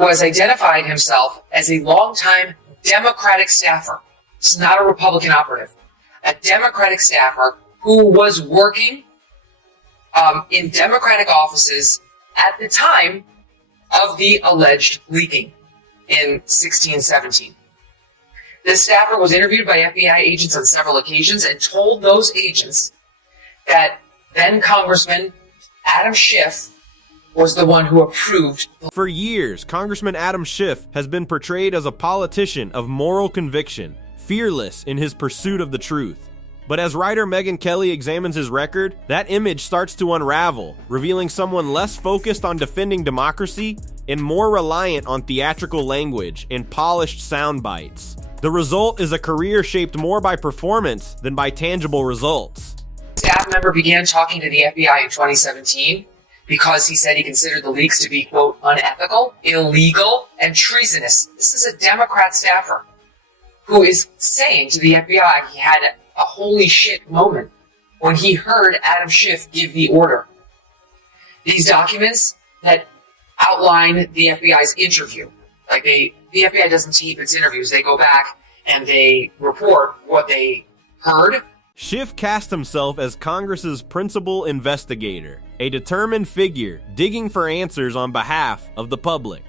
who has identified himself as a longtime Democratic staffer. This is not a Republican operative. A Democratic staffer who was working in Democratic offices at the time of the alleged leaking in 1617. This staffer was interviewed by FBI agents on several occasions and told those agents that then Congressman Adam Schiff was the one who approved. For years, Congressman Adam Schiff has been portrayed as a politician of moral conviction, fearless in his pursuit of the truth. But as writer Megyn Kelly examines his record, that image starts to unravel, revealing someone less focused on defending democracy and more reliant on theatrical language and polished sound bites. The result is a career shaped more by performance than by tangible results. A staff member began talking to the FBI in 2017 because he said he considered the leaks to be, quote, unethical, illegal, and treasonous. This is a Democrat staffer who is saying to the FBI he had a holy shit moment when he heard Adam Schiff give the order. These documents that outline the FBI's interview, the FBI doesn't tape its interviews, they go back and they report what they heard. Schiff cast himself as Congress's principal investigator, a determined figure digging for answers on behalf of the public.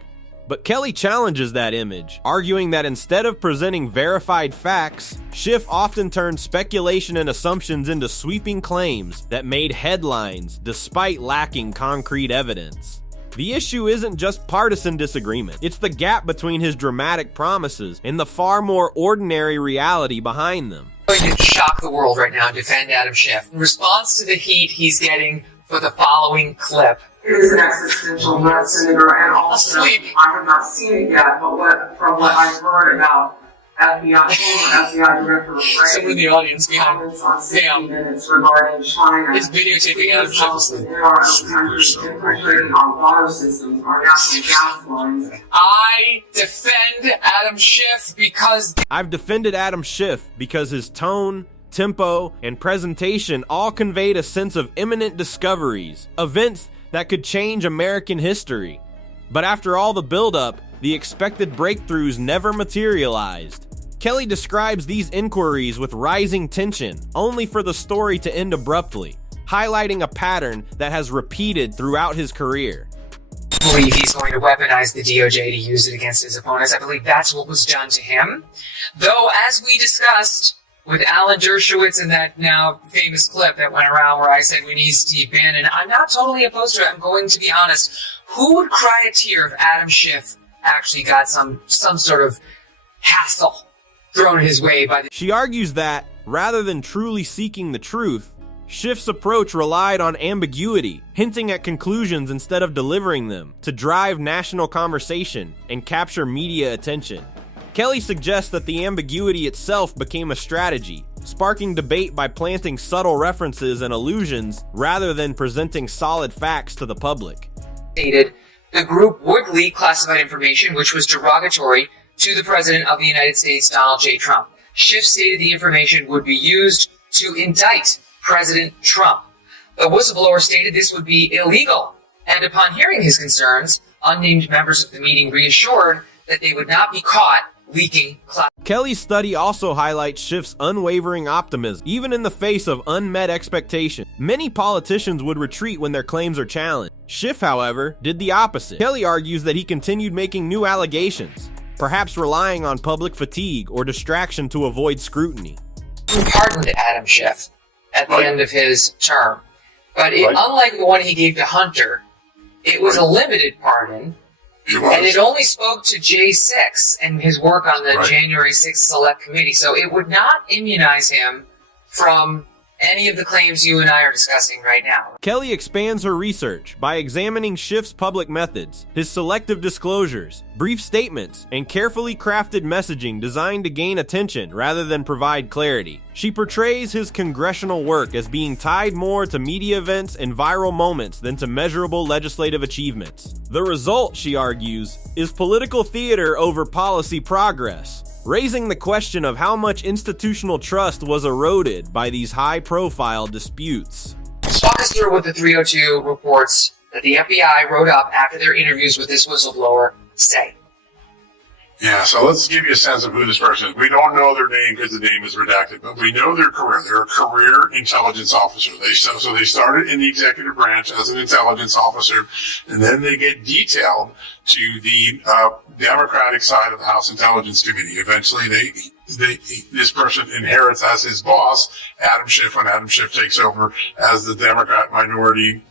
But Kelly challenges that image, arguing that instead of presenting verified facts, Schiff often turned speculation and assumptions into sweeping claims that made headlines despite lacking concrete evidence. The issue isn't just partisan disagreement, it's the gap between his dramatic promises and the far more ordinary reality behind them. I'm going to shock the world right now and defend Adam Schiff in response to the heat he's getting for the following clip. It is an existential threat, Senator, and also I have not seen it yet, but from what I've heard about FBI, former FBI Director of someone in the audience behind comments on 60 Minutes regarding China is videotaping Adam Schiff. There are countries infiltrating our water systems, our national gas lines. I defend Adam Schiff because I've defended Adam Schiff because his tone, tempo, and presentation all conveyed a sense of imminent discoveries, events that could change American history. But after all the buildup, the expected breakthroughs never materialized. Kelly describes these inquiries with rising tension, only for the story to end abruptly, highlighting a pattern that has repeated throughout his career. I believe he's going to weaponize the DOJ to use it against his opponents. I believe that's what was done to him. Though, as we discussed with Alan Dershowitz in that now famous clip that went around where I said we need Steve Bannon, I'm not totally opposed to it. I'm going to be honest. Who would cry a tear if Adam Schiff actually got some sort of hassle thrown his way by the... She argues that, rather than truly seeking the truth, Schiff's approach relied on ambiguity, hinting at conclusions instead of delivering them, to drive national conversation and capture media attention. Kelly suggests that the ambiguity itself became a strategy, sparking debate by planting subtle references and allusions rather than presenting solid facts to the public. Stated, the group would leak classified information which was derogatory to the President of the United States, Donald J. Trump. Schiff stated the information would be used to indict President Trump. The whistleblower stated this would be illegal, and upon hearing his concerns, unnamed members of the meeting reassured that they would not be caught leaking classified. Kelly's study also highlights Schiff's unwavering optimism, even in the face of unmet expectations. Many politicians would retreat when their claims are challenged. Schiff, however, did the opposite. Kelly argues that he continued making new allegations, perhaps relying on public fatigue or distraction to avoid scrutiny. He pardoned Adam Schiff at the end of his term, but unlike the one he gave to Hunter, it was a limited pardon. And it only spoke to J6 and his work on the January 6th Select Committee, so it would not immunize him from any of the claims you and I are discussing right now. Kelly expands her research by examining Schiff's public methods, his selective disclosures, brief statements, and carefully crafted messaging designed to gain attention rather than provide clarity. She portrays his congressional work as being tied more to media events and viral moments than to measurable legislative achievements. The result, she argues, is political theater over policy progress, raising the question of how much institutional trust was eroded by these high-profile disputes. Let's walk us through what the 302 reports that the FBI wrote up after their interviews with this whistleblower say. Yeah, so let's give you a sense of who this person is. We don't know their name because the name is redacted, but we know their career. They're a career intelligence officer. So they started in the executive branch as an intelligence officer, and then they get detailed to the Democratic side of the House Intelligence Committee. Eventually, this person inherits as his boss, Adam Schiff, when Adam Schiff takes over as the Democrat minority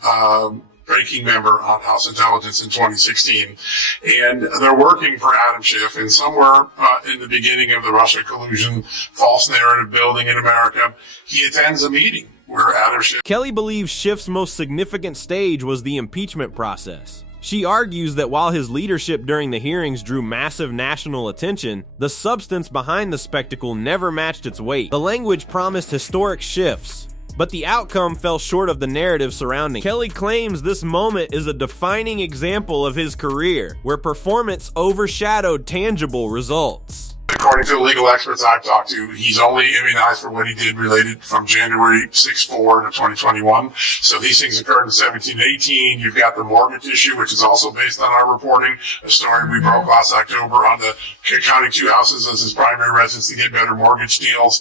ranking member on House Intelligence in 2016. And they're working for Adam Schiff, and somewhere in the beginning of the Russia collusion false narrative building in America, he attends a meeting where Adam Schiff... Kelly believes Schiff's most significant stage was the impeachment process. She argues that while his leadership during the hearings drew massive national attention, the substance behind the spectacle never matched its weight. The language promised historic shifts, but the outcome fell short of the narrative surrounding it. Kelly claims this moment is a defining example of his career, where performance overshadowed tangible results. According to the legal experts I've talked to, he's only immunized for what he did related from January 6-4 to 2021. So these things occurred in 17-18. You've got the mortgage issue, which is also based on our reporting, a story we broke last October on the counting two houses as his primary residence to get better mortgage deals.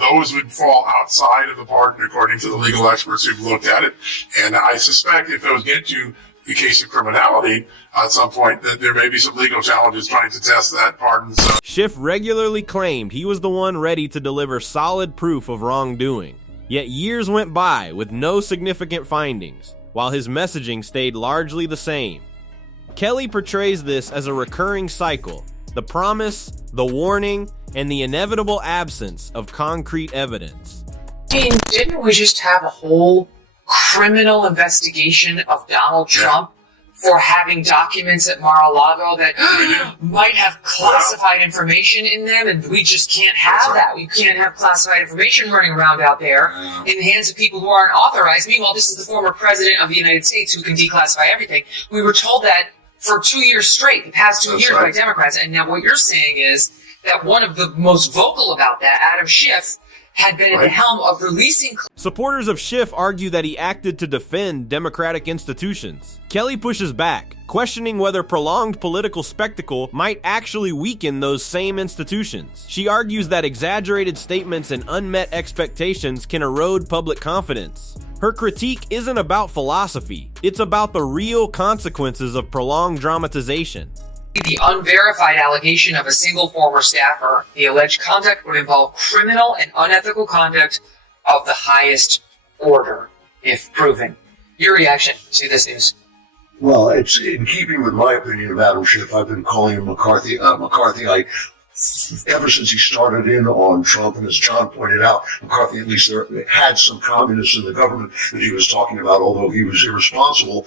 Those would fall outside of the pardon, according to the legal experts who've looked at it. And I suspect if those get to the case of criminality at some point, that there may be some legal challenges trying to test that pardon. So Schiff regularly claimed he was the one ready to deliver solid proof of wrongdoing. Yet years went by with no significant findings, while his messaging stayed largely the same. Kelly portrays this as a recurring cycle: the promise, the warning, and the inevitable absence of concrete evidence. I mean, didn't we just have a whole criminal investigation of Donald Trump for having documents at Mar-a-Lago that might have classified information in them, and we just can't have that. We can't have classified information running around out there in the hands of people who aren't authorized. Meanwhile, this is the former president of the United States who can declassify everything. We were told that for 2 years straight, the past 2 years by Democrats, and now what you're saying is that one of the most vocal about that, Adam Schiff, had been at the helm of releasing... Supporters of Schiff argue that he acted to defend democratic institutions. Kelly pushes back, questioning whether prolonged political spectacle might actually weaken those same institutions. She argues that exaggerated statements and unmet expectations can erode public confidence. Her critique isn't about philosophy, it's about the real consequences of prolonged dramatization. The unverified allegation of a single former staffer, the alleged conduct would involve criminal and unethical conduct of the highest order, if proven. Your reaction to this news? Well, it's in keeping with my opinion of Adam Schiff. I've been calling him McCarthyite ever since he started in on Trump, and as John pointed out, McCarthy at least had some communists in the government that he was talking about, although he was irresponsible.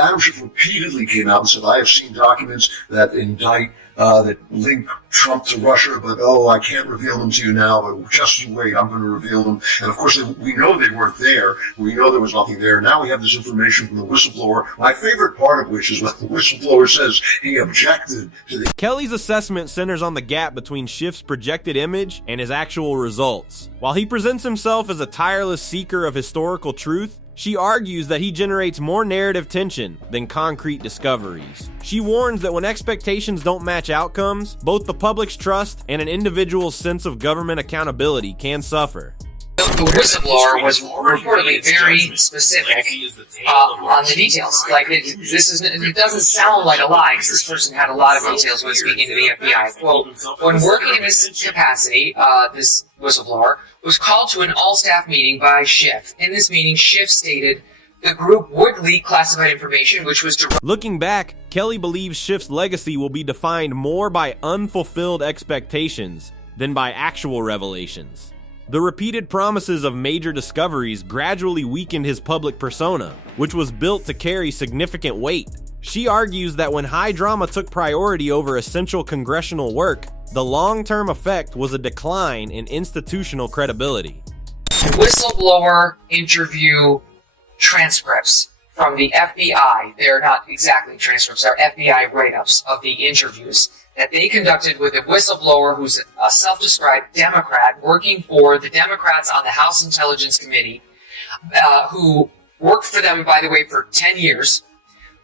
Adam Schiff repeatedly came out and said, I have seen documents that indict, that link Trump to Russia, but I can't reveal them to you now, but just you wait, I'm going to reveal them. And of course, we know they weren't there. We know there was nothing there. Now we have this information from the whistleblower, my favorite part of which is what the whistleblower says. He objected to the... Kelly's assessment centers on the gap between Schiff's projected image and his actual results. While he presents himself as a tireless seeker of historical truth, she argues that he generates more narrative tension than concrete discoveries. She warns that when expectations don't match outcomes, both the public's trust and an individual's sense of government accountability can suffer. The whistleblower was reportedly very specific on the details. Like, it doesn't sound like a lie, because this person had a lot of details when speaking to the FBI. Quote, when working in this capacity, this whistleblower was called to an all-staff meeting by Schiff. In this meeting, Schiff stated the group would leak classified information, which was... Looking back, Kelly believes Schiff's legacy will be defined more by unfulfilled expectations than by actual revelations. The repeated promises of major discoveries gradually weakened his public persona, which was built to carry significant weight. She argues that when high drama took priority over essential congressional work, the long-term effect was a decline in institutional credibility. Whistleblower interview transcripts from the FBI, they're not exactly transcripts, they're FBI write-ups of the interviews that they conducted with a whistleblower who's a self-described Democrat working for the Democrats on the House Intelligence Committee, who worked for them, by the way, for 10 years,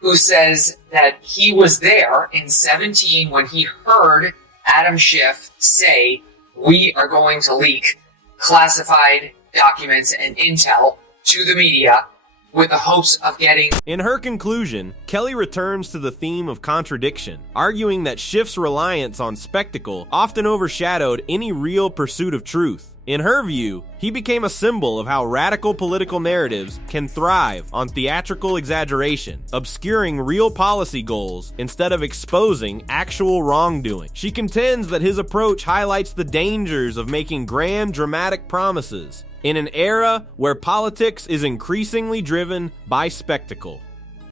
who says that he was there in 17 when he heard Adam Schiff say, we are going to leak classified documents and intel to the media with the hopes of getting... In her conclusion, Kelly returns to the theme of contradiction, arguing that Schiff's reliance on spectacle often overshadowed any real pursuit of truth. In her view, he became a symbol of how radical political narratives can thrive on theatrical exaggeration, obscuring real policy goals instead of exposing actual wrongdoing. She contends that his approach highlights the dangers of making grand, dramatic promises in an era where politics is increasingly driven by spectacle.